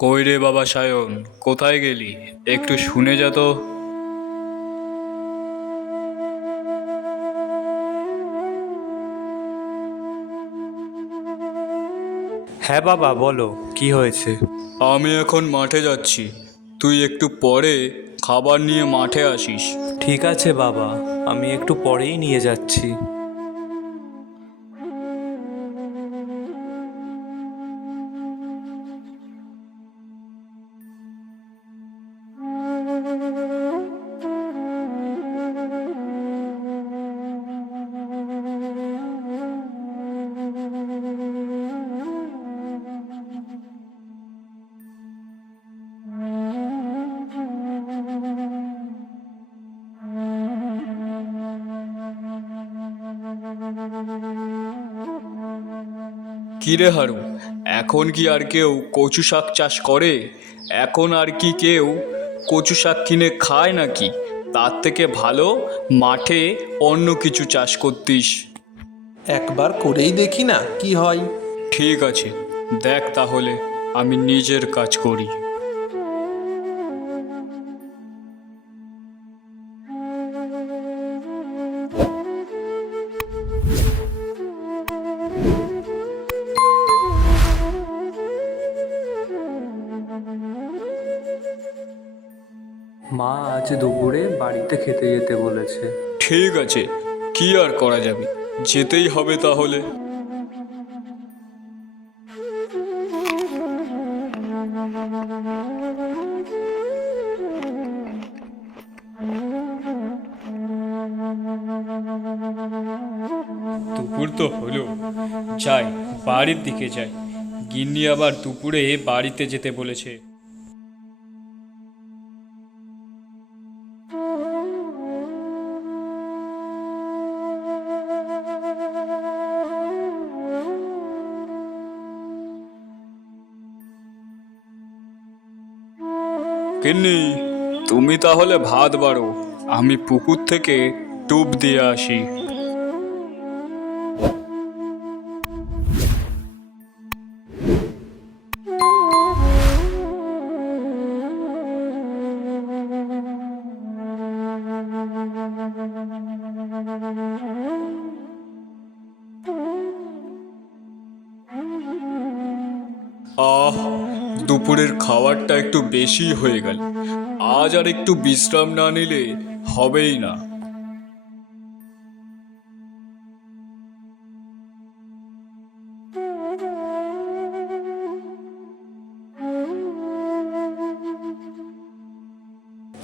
কই রে বাবা সায়ন? কোথায় গেলি? একটু শুনে যা তো। হ্যাঁ বাবা বলো কি হয়েছে? আমি এখন মাঠে যাচ্ছি। তুই একটু পরে খাবার নিয়ে মাঠে আসিস। ঠিক আছে বাবা আমি একটু পরেই নিয়ে যাচ্ছি। কিরে হারু? এখন কি আর কেউ কচু শাক চাষ করে? এখন আর কি কেউ কচু শাক কিনে খায় নাকি? তার থেকে ভালো মাঠে অন্য কিছু চাষ করতিস। একবার করেই দেখি না কি হয়। ঠিক আছে দেখ তাহলে আমি নিজের কাজ করি। ঠিক আছে, কি আর করা যাবে? যেতেই হবে তাহলে। দুপুর তো হলো। যাই, বাড়ির দিকে যাই। গিন্নি আবার দুপুরে বাড়িতে যেতে বলেছে। কিন্নি তুমি তাহলে ভাত বাড়ো আমি পুকুর থেকে টুপ দিয়ে আসি। আহ দুপুরের খাবারটা একটু বেশি হয়ে গেল। আজ আর একটু বিশ্রাম না নিলে হবেই না।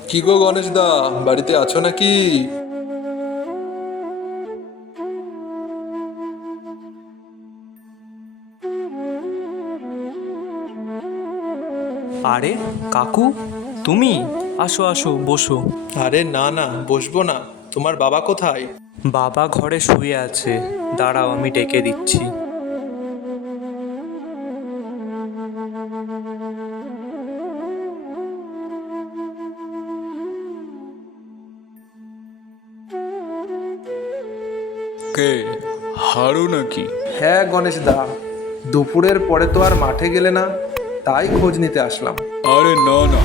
কি গো গণেশ দা বাড়িতে আছো নাকি? আরে কাকু তুমি? আসো আসো বসো। আরে না না বসবো না। তোমার বাবা কোথায়? বাবা ঘরে শুয়ে আছে। দাঁড়াও আমি ডেকে দিচ্ছি। কে? হারু নাকি? হ্যাঁ গণেশ দা। দুপুরের পরে তো আর মাঠে গেলে না? তাই খোঁজ নিতে আসলাম। আরে না না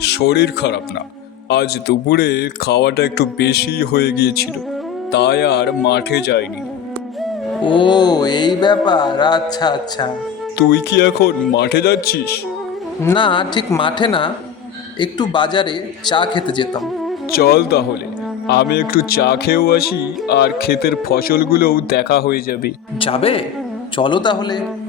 শরীর খারাপ না। আজ দুপুরে খাওয়াটা একটু বেশি হয়ে গিয়েছিল তাই আর মাঠে যাইনি। ও এই ব্যাপার আচ্ছা আচ্ছা। তুই কি এখন মাঠে যাচ্ছিস? না ঠিক মাঠে না একটু বাজারে চা খেতে যেতাম। চল তাহলে আমি একটু চা খেয়েও আসি আর ক্ষেতের ফসলগুলোও দেখা হয়ে যাবে। যাবে? চলো তাহলে।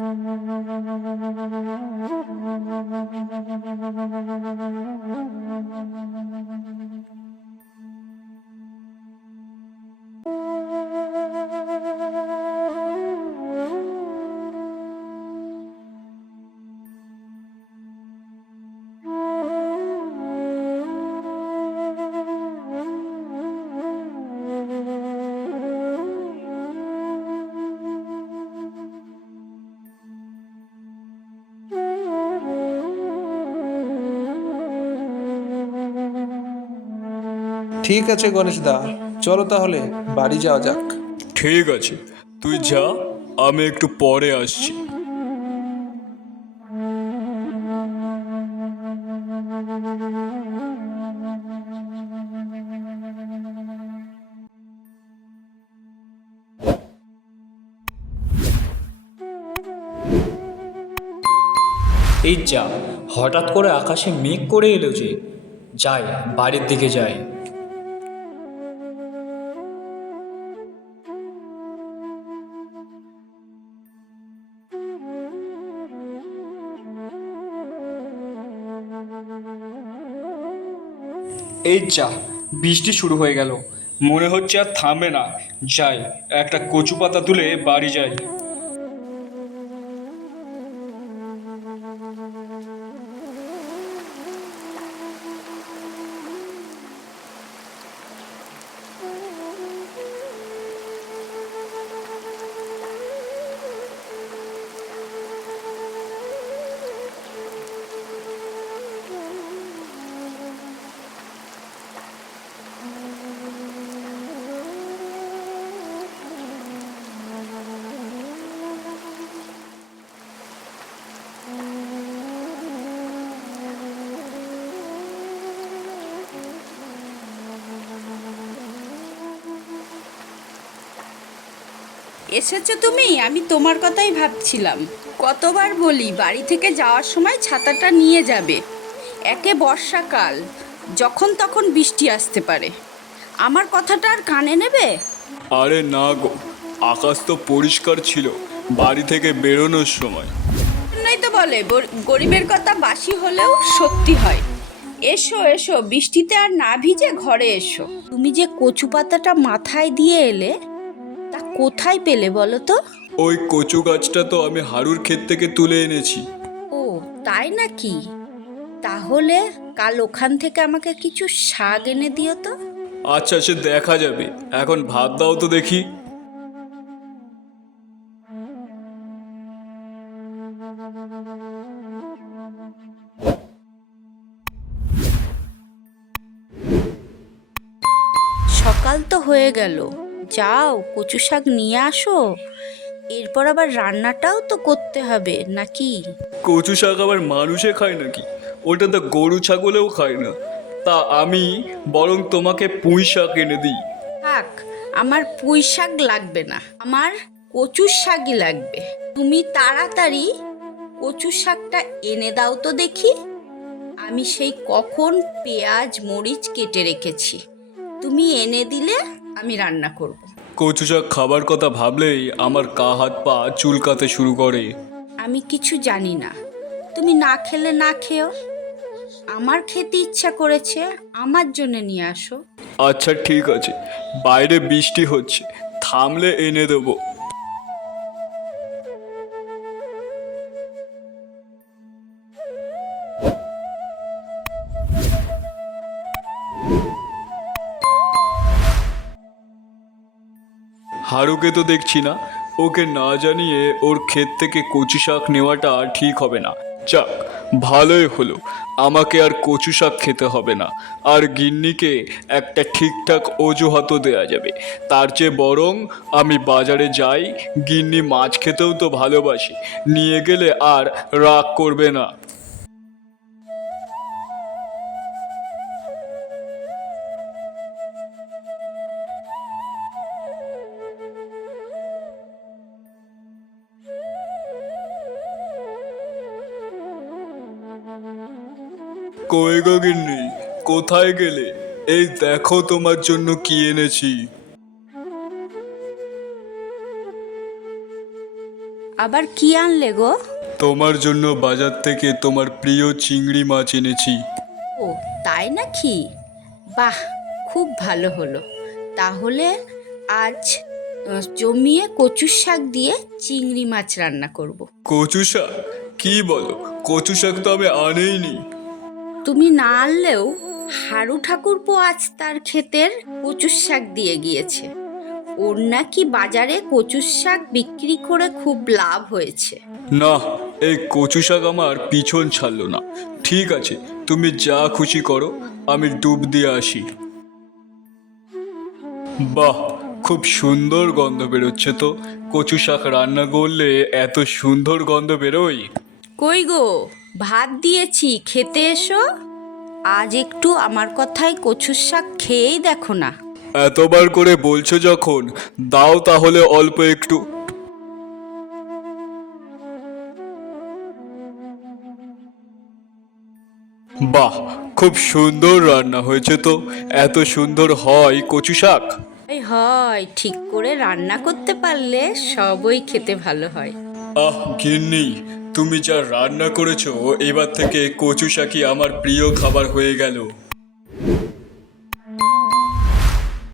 ঠিক আছে গণেশ দা চলো তাহলে বাড়ি যাওয়া যাক। ঠিক আছে। তুই যা আমি একটু পরে আসছি। এই যা হঠাৎ করে আকাশে মেঘ করে এলো যে যাই বাড়ির দিকে যায় এই যা, বৃষ্টি শুরু হয়ে গেল। মনে হচ্ছে আর থামবে না। যাই, একটা কচু পাতা তুলে বাড়ি যাই। এসেছ তুমি? আমি তোমার কথাই ভাবছিলাম। কতবার বলি বাড়ি থেকে যাওয়ার সময় ছাতাটা নিয়ে যাবে। একে বর্ষাকাল যখন তখন বৃষ্টি আসতে পারে। আমার কথাটা আর কানে নেবে? আরে না গো আকাশ তো পরিষ্কার ছিল বাড়ি থেকে বেরোনোর সময়। নাই তো বলে গরিবের কথা বাসি হলেও সত্যি হয়। এসো এসো বৃষ্টিতে আর না ভিজে ঘরে এসো। তুমি যে কচু পাতাটা মাথায় দিয়ে এলে কোথায় পেলে বলো তো? ওই কচু গাছটা তো আমি হাড়ুর ক্ষেত থেকে তুলে এনেছি। ও তাই নাকি? তাহলে কাল ওখান থেকে আমাকে কিছু শাক এনে দিও তো। আচ্ছা সে দেখা যাবে। এখন ভাত দাও তো দেখি। সকাল তো হয়ে গেল। যাও কচু শাক নিয়ে আসো। এরপর আবার রান্নাটাও তো করতে হবে নাকি? কচু শাক আবার মানুষে খায় নাকি? ওটা তো গরু ছাগলেও খায় না। তা আমি বরং তোমাকে পুঁই শাক এনে দিই। থাক আমার পুঁই শাক লাগবে না। আমার কচু শাকই লাগবে। তুমি তাড়াতাড়ি কচু শাকটা এনে দাও তো দেখি। আমি সেই কখন পেঁয়াজ মরিচ কেটে রেখেছি। তুমি এনে দিলে আমি রান্না করব। কচু শাক খাবার কথা ভাবলেই আমার কা হাত পা চুলকাতে শুরু করে। আমি কিছু জানি না। তুমি না খেলে না খেও। আমার খেতে ইচ্ছা করেছে আমার জন্য নিয়ে আসো। আচ্ছা ঠিক আছে। বাইরে বৃষ্টি হচ্ছে। থামলে এনে দেবো। হারুকে তো দেখছি না। ওকে না জানিয়ে ওর ক্ষেত থেকে কচু শাক নেওয়াটা ঠিক হবে না। যাক, ভালোই হলো। আমাকে আর কচু শাক খেতে হবে না। আর গিন্নিকে একটা ঠিকঠাক অজুহাতও দেয়া যাবে। তার চেয়ে বরং আমি বাজারে যাই, গিন্নি মাছ খেতেও তো ভালোবাসি। নিয়ে গেলে আর রাগ করবে না। কই গো গিন্নি? কোথায় গেলে? এই দেখো তোমার জন্য কি এনেছি। আবার কি আনলে গো? তোমার জন্য বাজার থেকে তোমার প্রিয় চিংড়ি মাছ এনেছি। ও তাই নাকি? বাহ খুব ভালো হলো। তাহলে আজ আহ, জমিয়ে কচুর শাক দিয়ে চিংড়ি মাছ রান্না করব। কচু শাক? কি বলো? কচু শাক তো আমি আনেইনি। তুমি না আনলেও হারু ঠাকুরপো আজ তার ক্ষেতের কচুর শাক দিয়ে গিয়েছে। ওর নাকি বাজারে কচুর শাক বিক্রি করে খুব লাভ হয়েছে। না এই কচু শাক আমার পিছন ছাড়লো না। ঠিক আছে তুমি যা খুশি করো আমি ডুব দিয়ে আসি। বাহ খুব সুন্দর গন্ধ বেরোচ্ছে তো। কচু শাক রান্না করলে এত সুন্দর গন্ধ বেরোয়। কই গো? ভাত দিয়েছি খেতে এসো। আজ একটু আমার কথায় কচুর শাক খেয়েই দেখো না। এতবার করে বলছো যখন দাও তাহলে অল্প একটু। বাহ খুব সুন্দর রান্না হয়েছে তো। এত সুন্দর হয় কচু শাক। এই হয় ঠিক করে রান্না করতে পারলে সবই খেতে ভালো হয়। আহ গিন্নি তুমি যা রান্না করেছ এবার থেকে কচু শাকি আমার প্রিয় খাবার হয়ে গেল।